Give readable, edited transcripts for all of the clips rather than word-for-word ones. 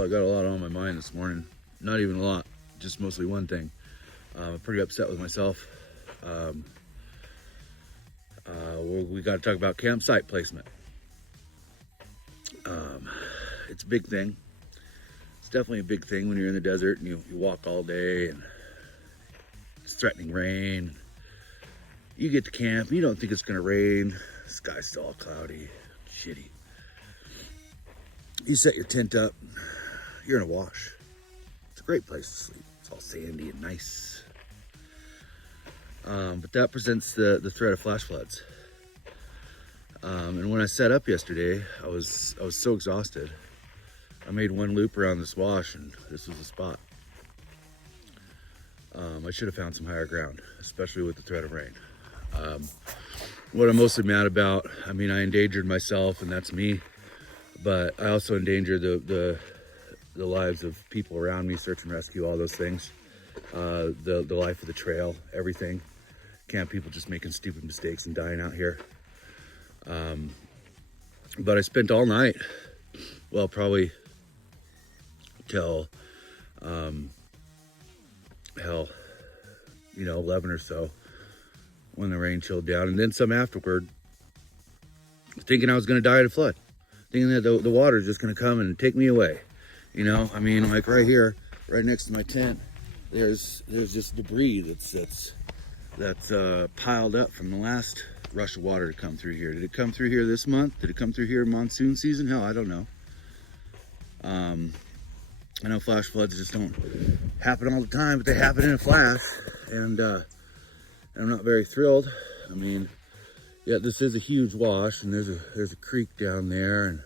Well, I got a lot on my mind this morning. Not even a lot, just mostly one thing. I'm pretty upset with myself. We got to talk about campsite placement. It's a big thing. It's definitely a big thing when you're in the desert and you walk all day and it's threatening rain. You get to camp, and you don't think it's gonna rain. The sky's still all cloudy, shitty. You set your tent up, you're in a wash. It's a great place to sleep. It's all sandy and nice. But that presents the threat of flash floods. And when I set up yesterday, I was so exhausted. I made one loop around this wash, and this was the spot. I should have found some higher ground, especially with the threat of rain. What I'm mostly mad about, I mean, I endangered myself, and that's me, but I also endangered the lives of people around me, search and rescue, all those things, the life of the trail, everything. Camp people just making stupid mistakes and dying out here. But I spent all night, well, probably till, 11 or so, when the rain chilled down, and then some afterward, thinking I was going to die in a flood, thinking that the water is just going to come and take me away. You know, I mean, like right here, right next to my tent, there's just debris that's piled up from the last rush of water to come through here. Did it come through here this month? Did it come through here in monsoon season? Hell, I don't know. I know flash floods just don't happen all the time, but they happen in a flash, and I'm not very thrilled. I mean, yeah, this is a huge wash, and there's a creek down there, and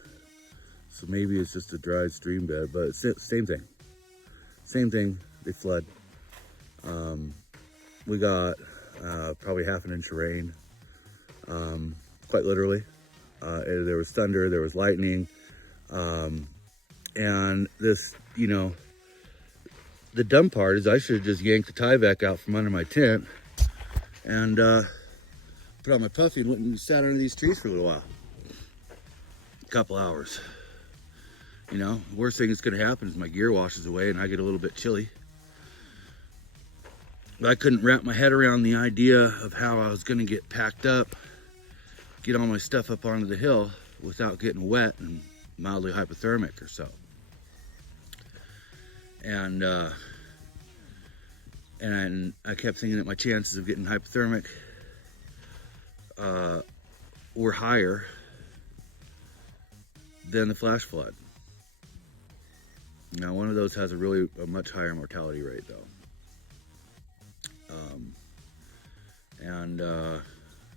so maybe it's just a dry stream bed, but it's the same thing. Same thing, they flood. We got probably half an inch of rain, quite literally. There was thunder, there was lightning, and this, the dumb part is I should have just yanked the tie back out from under my tent and put on my puffy and went and sat under these trees for a little while. A couple hours. The worst thing that's going to happen is my gear washes away and I get a little bit chilly. But I couldn't wrap my head around the idea of how I was going to get packed up, get all my stuff up onto the hill without getting wet and mildly hypothermic or so. And I kept thinking that my chances of getting hypothermic were higher than the flash flood. Now, one of those has a much higher mortality rate, though.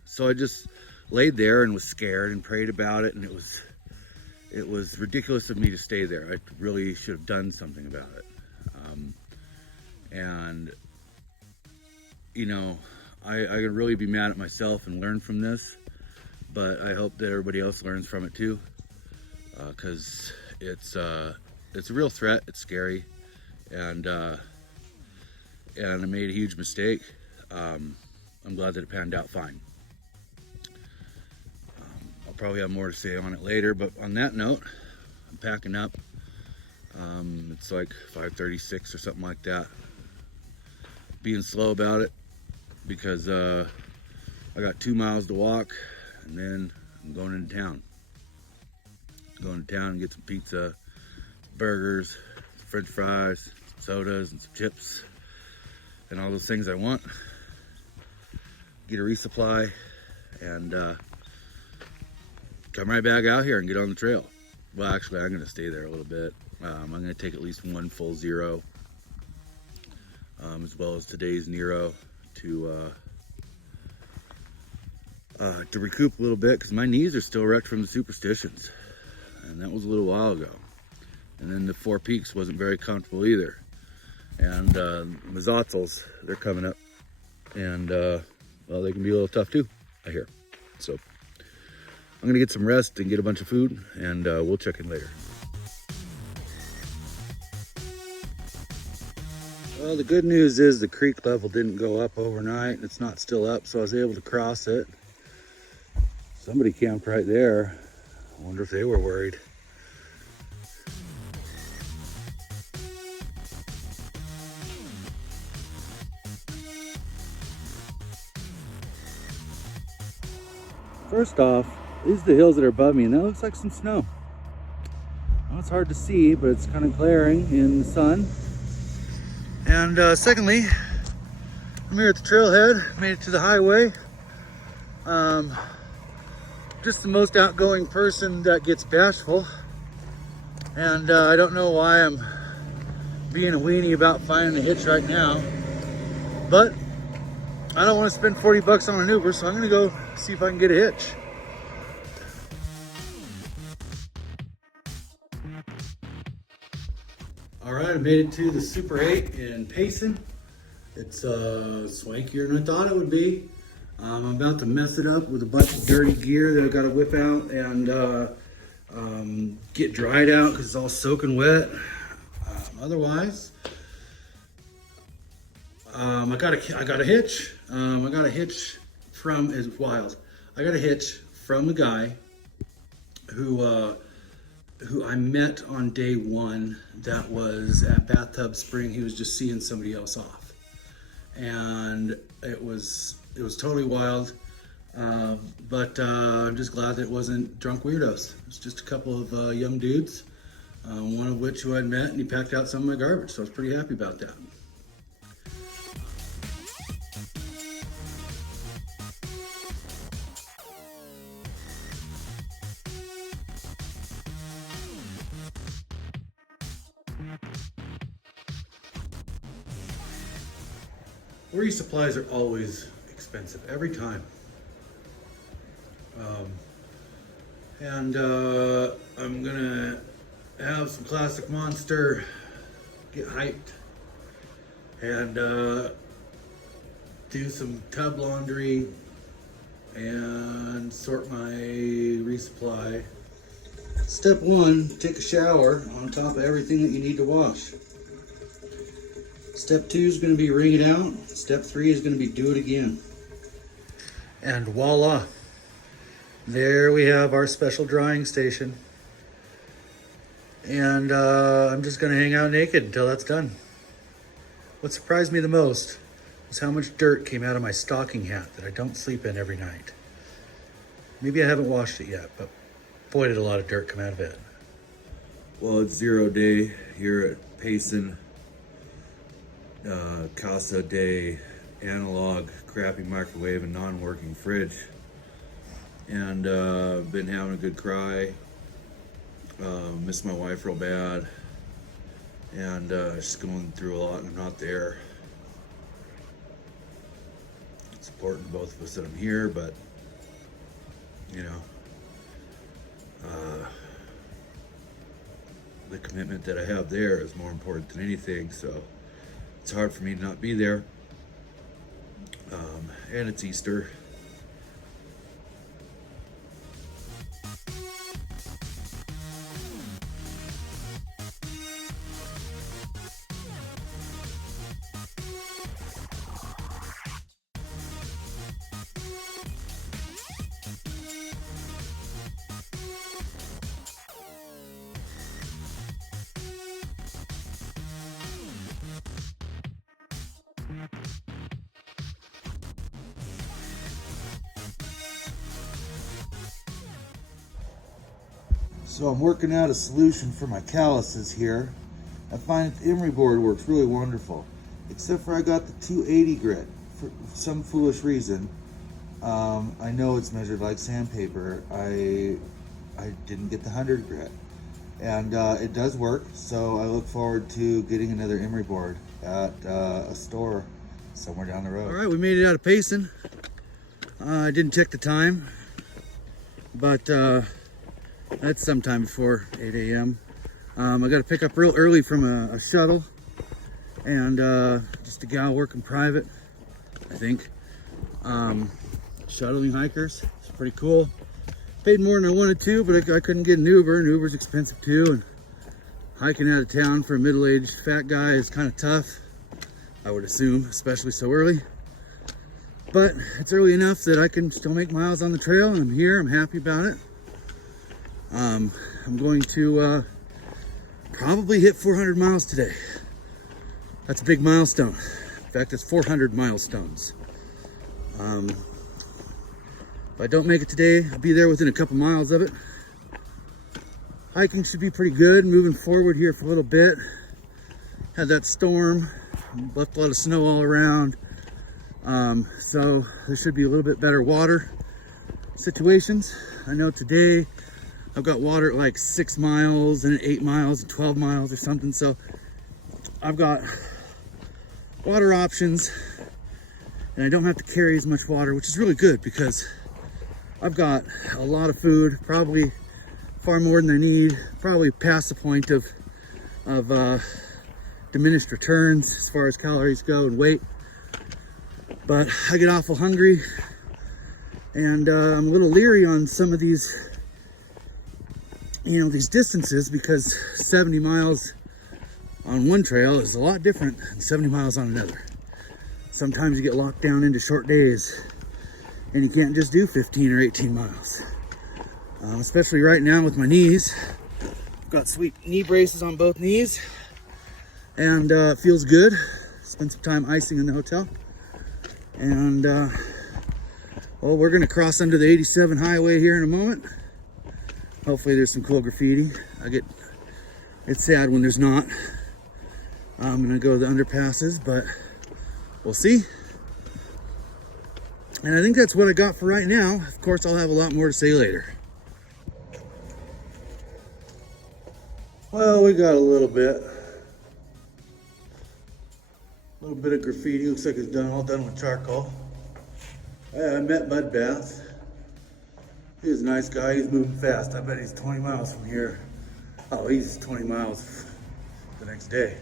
So I just laid there and was scared and prayed about it, and it was ridiculous of me to stay there. I really should have done something about it. I can really be mad at myself and learn from this, but I hope that everybody else learns from it too, because it's a real threat. It's scary, and I made a huge mistake. I'm glad that it panned out fine. I'll probably have more to say on it later, but on that note, I'm packing up. It's like 5:36 or something like that. Being slow about it because I got 2 miles to walk, and then I'm going into town. Going to town and get some pizza, burgers, French fries, sodas, and some chips, and all those things I want. Get a resupply, and come right back out here and get on the trail. Well, actually, I'm going to stay there a little bit. I'm going to take at least one full zero, as well as today's Nero to recoup a little bit, because my knees are still wrecked from the superstitions, and that was a little while ago. And then the Four Peaks wasn't very comfortable either, and Mazatzals, they're coming up, and well, they can be a little tough too, I hear. So I'm going to get some rest and get a bunch of food, and we'll check in later. Well, the good news is the creek level didn't go up overnight. It's not still up, so I was able to cross it. Somebody camped right there. I wonder if they were worried. First off, these are the hills that are above me, and that looks like some snow. Well, it's hard to see, but it's kind of glaring in the sun. And secondly, I'm here at the trailhead, made it to the highway. Just the most outgoing person that gets bashful. And I don't know why I'm being a weenie about finding a hitch right now. But I don't want to spend 40 bucks on an Uber, so I'm gonna go see if I can get a hitch. All right, I made it to the Super 8 in Payson. It's swankier than I thought it would be. I'm about to mess it up with a bunch of dirty gear that I've got to whip out and get dried out because it's all soaking wet. Otherwise, I got a hitch. I got a hitch from, is wild. I got a hitch from a guy who I met on day one that was at Bathtub Spring. He was just seeing somebody else off. And it was totally wild. But I'm just glad that it wasn't drunk weirdos. It was just a couple of young dudes, one of which who I'd met, and he packed out some of my garbage. So I was pretty happy about that. Resupplies are always expensive, every time. I'm gonna have some Classic Monster, get hyped, and do some tub laundry and sort my resupply. Step one, take a shower on top of everything that you need to wash. Step 2 is going to be wring it out. Step 3 is going to be do it again. And voila. There we have our special drying station. And I'm just going to hang out naked until that's done. What surprised me the most was how much dirt came out of my stocking hat that I don't sleep in every night. Maybe I haven't washed it yet, but boy did a lot of dirt come out of it. Well, it's 0 day here at Payson. Casa de analog, crappy microwave and non-working fridge, and been having a good cry. Miss my wife real bad, and she's going through a lot and I'm not there. It's important to both of us that I'm here, but you know, the commitment that I have there is more important than anything, so it's hard for me to not be there. And it's Easter. So I'm working out a solution for my calluses here. I find that the emery board works really wonderful, except for I got the 280 grit for some foolish reason. I know it's measured like sandpaper. I didn't get the 100 grit, and it does work. So I look forward to getting another emery board at a store somewhere down the road. All right, we made it out of Payson. I didn't check the time, but that's sometime before 8 a.m. I got to pick up real early from a shuttle, and just a gal working private, I think. Shuttling hikers, it's pretty cool. Paid more than I wanted to, but I couldn't get an Uber, and Uber's expensive too. And hiking out of town for a middle-aged fat guy is kind of tough, I would assume, especially so early. But it's early enough that I can still make miles on the trail, and I'm here, I'm happy about it. I'm going to probably hit 400 miles today. That's a big milestone. In fact, it's 400 milestones. If I don't make it today, I'll be there within a couple miles of it. Hiking should be pretty good. Moving forward here for a little bit. Had that storm, left a lot of snow all around. So there should be a little bit better water situations. I know today I've got water at like 6 miles and 8 miles and 12 miles or something. So I've got water options and I don't have to carry as much water, which is really good because I've got a lot of food, probably far more than I need, probably past the point of diminished returns as far as calories go and weight. But I get awful hungry, and I'm a little leery on some of these, these distances, because 70 miles on one trail is a lot different than 70 miles on another. Sometimes you get locked down into short days and you can't just do 15 or 18 miles. Especially right now with my knees. I've got sweet knee braces on both knees, and it feels good. Spent some time icing in the hotel. And well, we're gonna cross under the 87 highway here in a moment. Hopefully there's some cool graffiti. It's sad when there's not. I'm gonna go to the underpasses, but we'll see. And I think that's what I got for right now. Of course, I'll have a lot more to say later. Well, we got a little bit of graffiti. Looks like it's all done with charcoal. I met Mudbath. He's a nice guy. He's moving fast. I bet he's 20 miles from here. Oh, he's 20 miles the next day.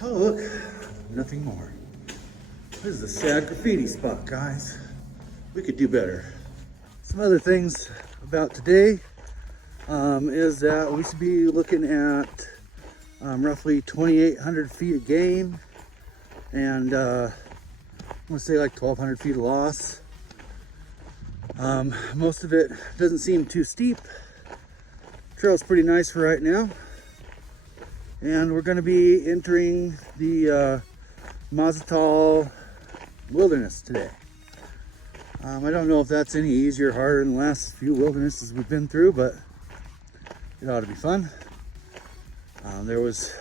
Oh, look, nothing more. This is a sad graffiti spot, guys. We could do better. Some other things about today is that we should be looking at roughly 2,800 feet of game, and I'm gonna say like 1,200 feet of loss. Most of it doesn't seem too steep. Trail's pretty nice for right now, and we're gonna be entering the Mazatl wilderness today. I don't know if that's any easier or harder than the last few wildernesses we've been through, but it ought to be fun. There was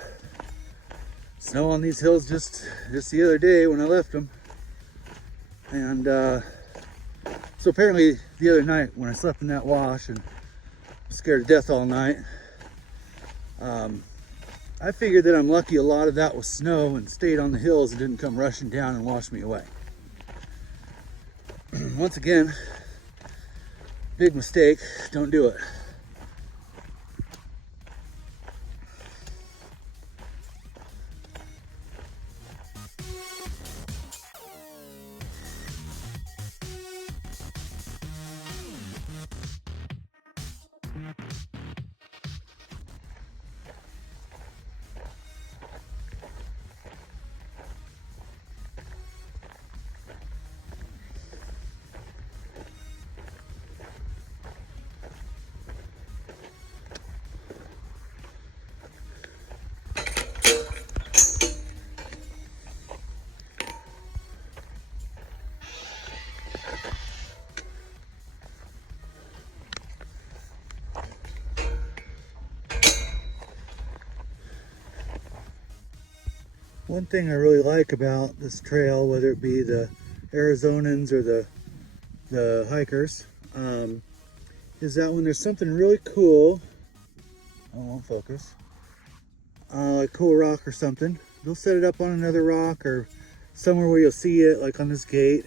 snow on these hills just the other day when I left them. And so apparently the other night when I slept in that wash and was scared to death all night, I figured that I'm lucky a lot of that was snow and stayed on the hills and didn't come rushing down and wash me away. Once again, big mistake, don't do it. One thing I really like about this trail, whether it be the Arizonans or the hikers, is that when there's something really cool, I won't focus, like cool rock or something, they'll set it up on another rock or somewhere where you'll see it, like on this gate,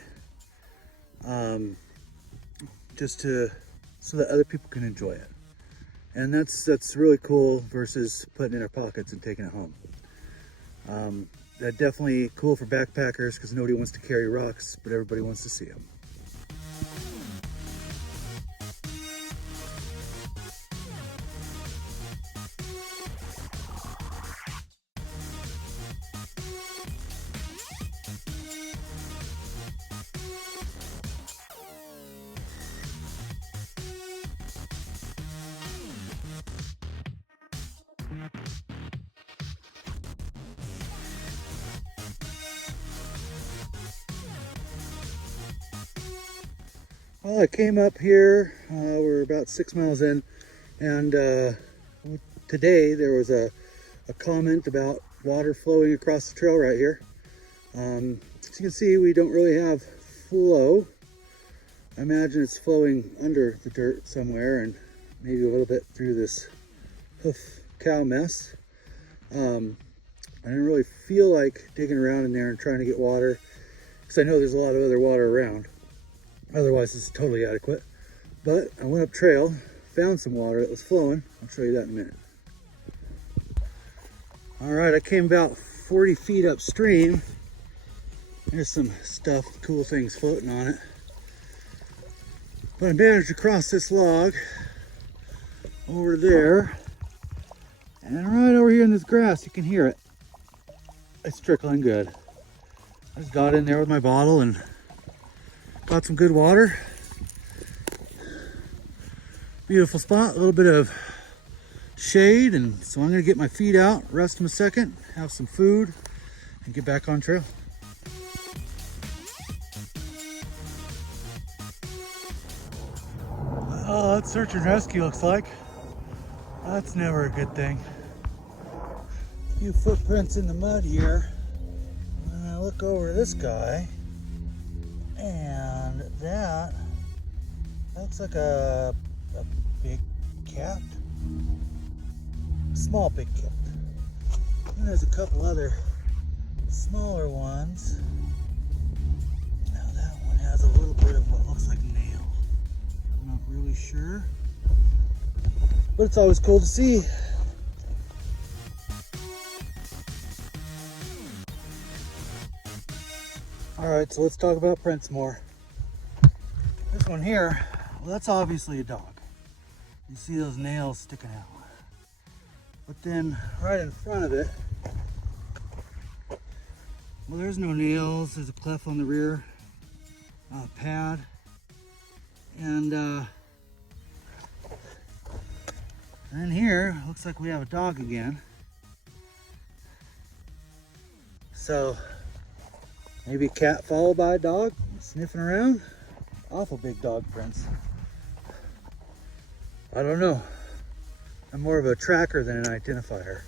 just so that other people can enjoy it. And that's really cool versus putting it in our pockets and taking it home. That definitely cool for backpackers because nobody wants to carry rocks, but everybody wants to see them. Well, I came up here, we're about 6 miles in, and today there was a comment about water flowing across the trail right here. As you can see, we don't really have flow. I imagine it's flowing under the dirt somewhere and maybe a little bit through this hoof cow mess. I didn't really feel like digging around in there and trying to get water because I know there's a lot of other water around. Otherwise, it's totally adequate. But I went up trail, found some water that was flowing. I'll show you that in a minute. All right, I came about 40 feet upstream. There's some stuff, cool things floating on it. But I managed to cross this log over there. And right over here in this grass, you can hear it. It's trickling good. I just got in there with my bottle and got some good water. Beautiful spot, a little bit of shade, and so I'm gonna get my feet out, rest them a second, have some food, and get back on trail. Oh, that's search and rescue looks like. That's never a good thing. A few footprints in the mud here. And I look over this guy, and that looks like a big cat. Small big cat. And there's a couple other smaller ones. Now that one has a little bit of what looks like nail. I'm not really sure, but it's always cool to see. All right, so let's talk about prints more. This one here, well, that's obviously a dog. You see those nails sticking out. But then right in front of it, well, there's no nails. There's a cleft on the rear pad. And then here, looks like we have a dog again. So maybe a cat followed by a dog, sniffing around. Awful big dog prints. I don't know. I'm more of a tracker than an identifier.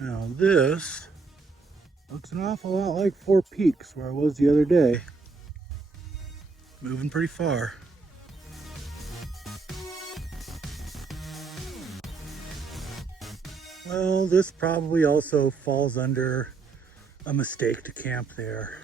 Now this looks an awful lot like Four Peaks, where I was the other day. Moving pretty far. Well, this probably also falls under a mistake to camp there.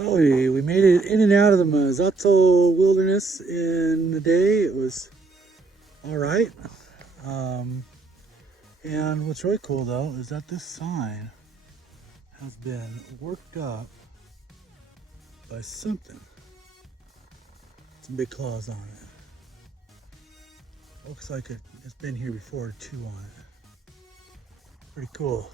Oh, we made it in and out of the Mazatzal wilderness in a day. It was all right. And what's really cool though is that this sign has been worked up by something. Some big claws on it. Looks like it's been here before too on it. Pretty cool.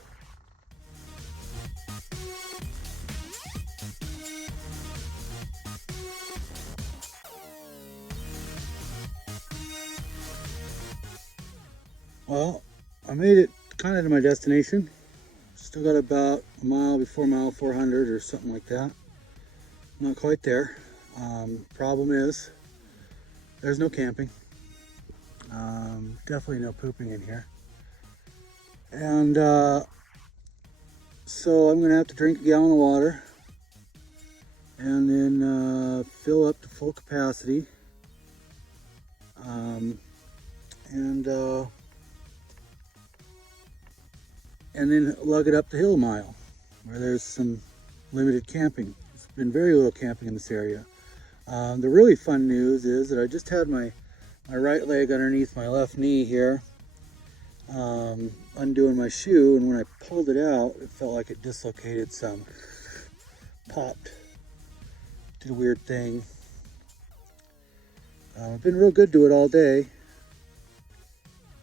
Well, I made it kind of to my destination. Still got about a mile before mile 400 or something like that. Not quite there. Problem is, there's no camping. Definitely no pooping in here. And so I'm gonna have to drink a gallon of water and then fill up to full capacity. And then lug it up the hill mile where there's some limited camping. There's been very little camping in this area. The really fun news is that I just had my right leg underneath my left knee here, undoing my shoe, and when I pulled it out, it felt like it dislocated some. Popped. Did a weird thing. I've been real good to it all day.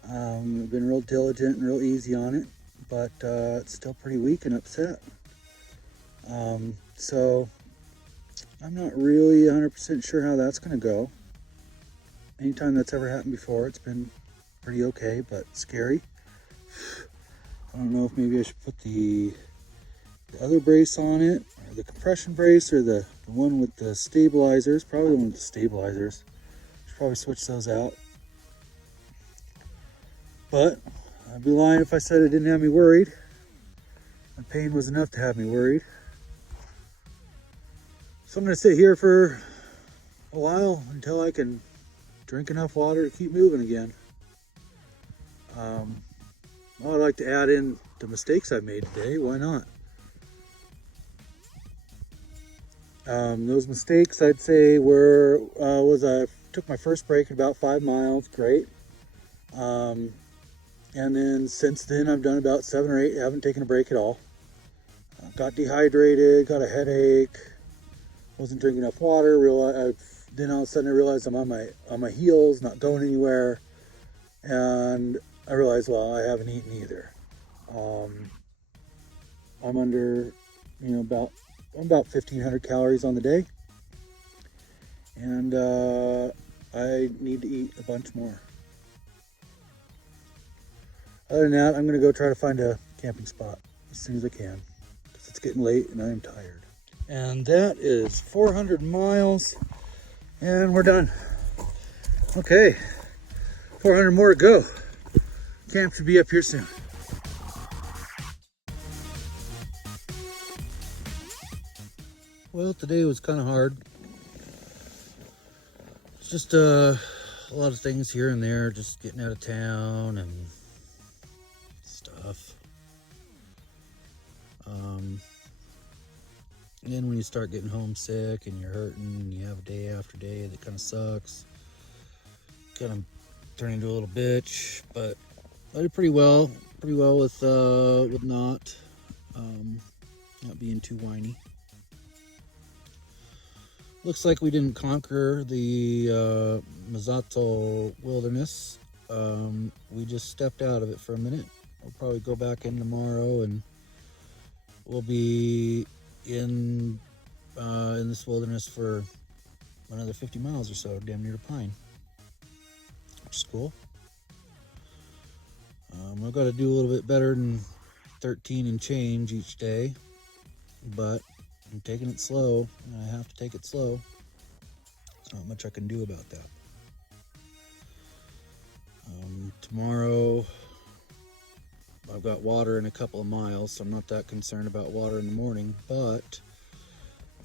I've been real diligent and real easy on it, but it's still pretty weak and upset. So I'm not really 100% sure how that's going to go. Anytime that's ever happened before, it's been pretty okay, but scary. I don't know if maybe I should put the other brace on it, or the compression brace, or the one with the stabilizers. Probably the one with the stabilizers. Should probably switch those out. But I'd be lying if I said it didn't have me worried. The pain was enough to have me worried. So I'm going to sit here for a while until I can drink enough water to keep moving again. I'd like to add in the mistakes I made today. Why not? Those mistakes I'd say was I took my first break at about 5 miles. Great. And then since then I've done about 7 or 8. Haven't taken a break at all. Got dehydrated. Got a headache. Wasn't drinking enough water. Then all of a sudden I realized I'm on my heels, not going anywhere, and I realized, well, I haven't eaten either. I'm under, about 1,500 calories on the day, and I need to eat a bunch more. Other than that, I'm going to go try to find a camping spot as soon as I can, because it's getting late and I am tired. And that is 400 miles, and we're done. Okay, 400 more to go. Camp should be up here soon. Well, today was kind of hard. It's just a lot of things here and there, just getting out of town and stuff. And then when you start getting homesick and you're hurting and you have a day after day that kind of sucks, kind of turn into a little bitch. But I did pretty well with not being too whiny. Looks like we didn't conquer the Mazzato wilderness. We just stepped out of it for a minute. We'll probably go back in tomorrow, and we'll be in this wilderness for another 50 miles or so, damn near to Pine, which is cool. I've got to do a little bit better than 13 and change each day, but I'm taking it slow, and I have to take it slow. There's not much I can do about that. Tomorrow, I've got water in a couple of miles, so I'm not that concerned about water in the morning, but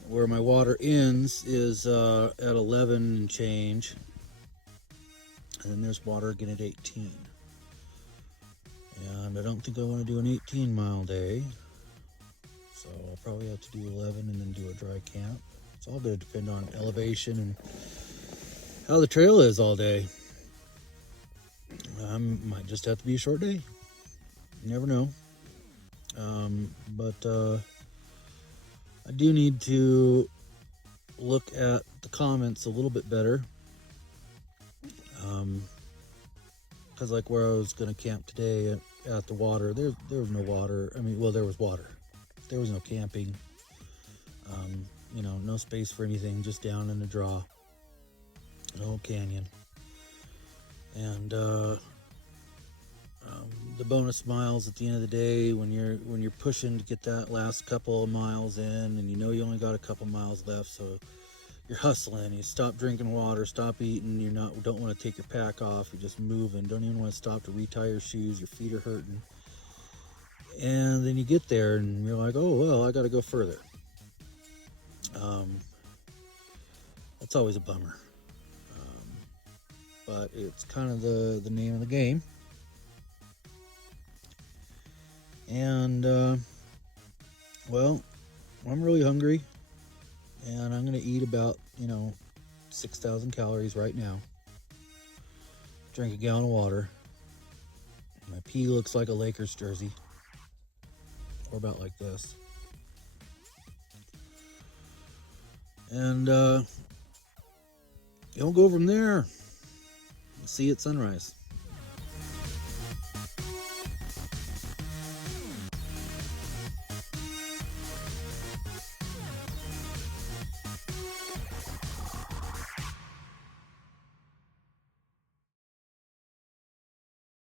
where my water ends is at 11 and change, and then there's water again at 18. And I don't think I want to do an 18-mile day, so I'll probably have to do 11 and then do a dry camp. It's all going to depend on elevation and how the trail is all day. Might just have to be a short day. You never know. But I do need to look at the comments a little bit better. Because like where I was going to camp today at the water, there was no water. I mean, well, there was water. There was no camping. No space for anything, just down in the draw. An old canyon. And the bonus miles at the end of the day, when you're pushing to get that last couple of miles in, and you only got a couple miles left, so you're hustling. You stop drinking water, stop eating. Don't want to take your pack off. You're just moving. Don't even want to stop to retie your shoes. Your feet are hurting. And then you get there, and you're like, oh well, I got to go further. That's always a bummer. But it's kind of the name of the game. And well, I'm really hungry, and I'm gonna eat about 6,000 calories right now. Drink a gallon of water. My pee looks like a Lakers jersey, or about like this. And you'll go from there. See you at sunrise.